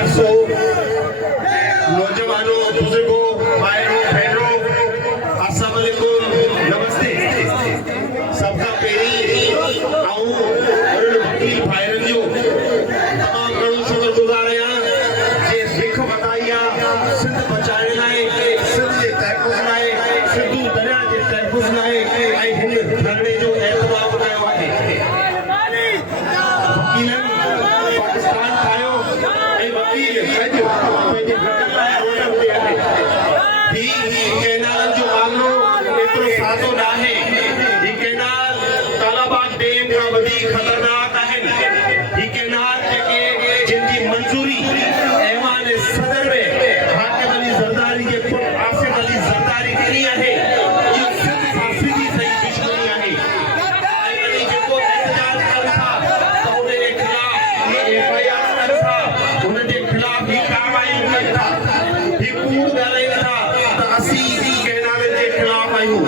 सो नौजवानों, बुजुर्गों, भाइयों बहनों, अस्सलाम वालेकुम, नमस्ते। सबका पहिरीं आऊं वकील भाइरनि जो तमाम घणो शुक्रगुज़ार आहियां जे भिख वधाई आहे सिंध बचाइण लाइ, सिंध जे तहफ़ुज़ लाइ, सिंधू दरिया जे तहफ़ुज़ लाइ ऐं हिन धरणे जो एहतमाम कयो आहे। वकीलनि पाकिस्तान ठाहियो ऐं वकील अॼु पंहिंजे घटनि लाइ रोडनि ते आहे। ही कैनालनि जो मामिलो एतिरो सादो न आहे। ही कैनाल तालाबाग डैम खां वधीक ख़तरनाक आहिनि। ही कैनाल जेके जिन जी मंज़ूरी ऐवान सदर में हाकिम अली ज़रदारी जे पुट आसिफ अली ज़रदारी ॾिनी आहे। इहो सिंध सां सिधी सही दुश्मनी आहे। ऐं वरी जेको एहतजाज कनि था त उन जे ख़िलाफ़ FIR कनि था, उन जे ख़िलाफ़ ही कार्रवाई कनि था, ही कूड़ ॻाल्हाइनि था त असीं कैनालनि जे ख़िलाफ़ आहियूं।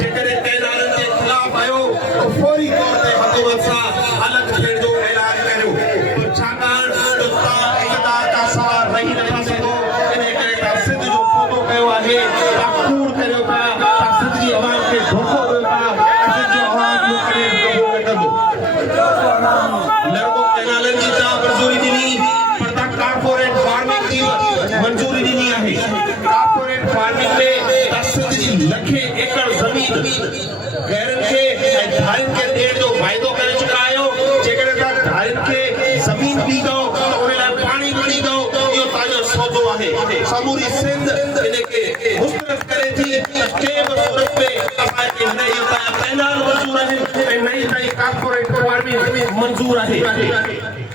जेकॾहिं कैनालनि जे ख़िलाफ़ आहियो त फौरी तौर ते हुकूमत सां अलॻि थियण जो ऐलान करियो। छाकाणि त तव्हां इक़्तिदार खां सवाइ रही नथा सघो। इन करे तव्हां सिंध जो फ़ोटो कयो आहे, तव्हां कूड़ करियो पिया, तव्हां सिंध जी अवाम खे धोखो ॾियो पिया। सिंध जो अवाम इहो कॾहिं क़बूल न कंदो। लड़को कैनालनि जी तव्हां मंज़ूरी ॾिनी, पर तव्हां कॉर्पोरेट फार्मिंग जी मंज़ूरी ॾिनी आहे। कॉर्पोरेट फार्मिंग में तव्हां सिंध जी लखे एकड़ ज़मीन गैरनि खे ऐं धारियुनि खे ॾियण जो वाइदो करे चुका आहियो। जेकॾहिं तव्हां धारियुनि खे ज़मीन ॾींदो त उन लाइ पाणी न ॾींदो, इहो तव्हांजो सौदो आहे। समूरी सिंध इनखे मुस्तरद करे थी त कंहिं बि सूरत में असांखे न इहो तव्हांजा कैनाल मंज़ूर आहिनि ऐं न ई तव्हांजी कॉर्पोरेट फार्मिंग मंज़ूर आहे।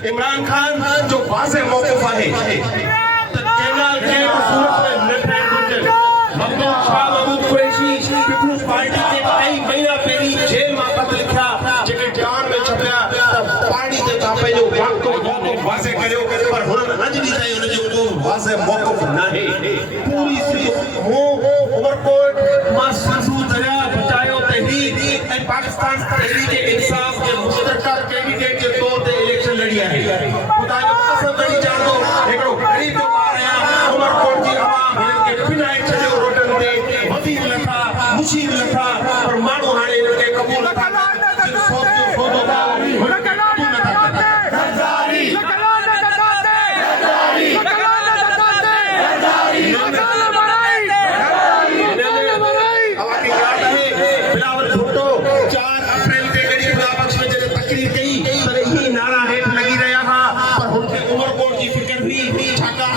इमरान खान जो वाज़े मौक़िफ़ आहे त कैनाल खे सूरत में न ठाहिण घुरिजनि। महमूद कुरैशी पीपुल्स पार्टी के कई महीना पहिरीं जेल मां ख़त लिखिया जेके जान में छपिया त पाणी ते तव्हां पंहिंजो मौक़िफ़ वाज़े करियो, पर हुननि अॼु ॾींहुं ताईं हुनजो को वाज़े मौक़िफ़ नाहे। पूरी सिंध उमरकोट मां सिंधू दरिया बचायो तहरीक ऐं पाकिस्तान तहरीक इंसाफ के मुश्तरका कैंडिडेट जे तौर ते इलेक्शन लड़ी आहे। ख़ुदा जो कसम वठी चवंदो, हिकिड़ो ग़रीब जो ॿार आहियां। उमरकोट जी अवाम हिननि खे पिनाए छॾियो रोडनि ते, वज़ीर लथा, मुशीर लथा, पर माण्हू हाणे हिननि खे क़बूल नथा कनि। बिलावल भुट्टो 4 अप्रैल ते जॾहिं ख़ुदा बख़्श में जॾहिं तक़रीर कई त इहे नारा हेठि लॻी रहिया हुआ, पर हुनखे उमरकोट जी फिक्र हुई। छाकाणि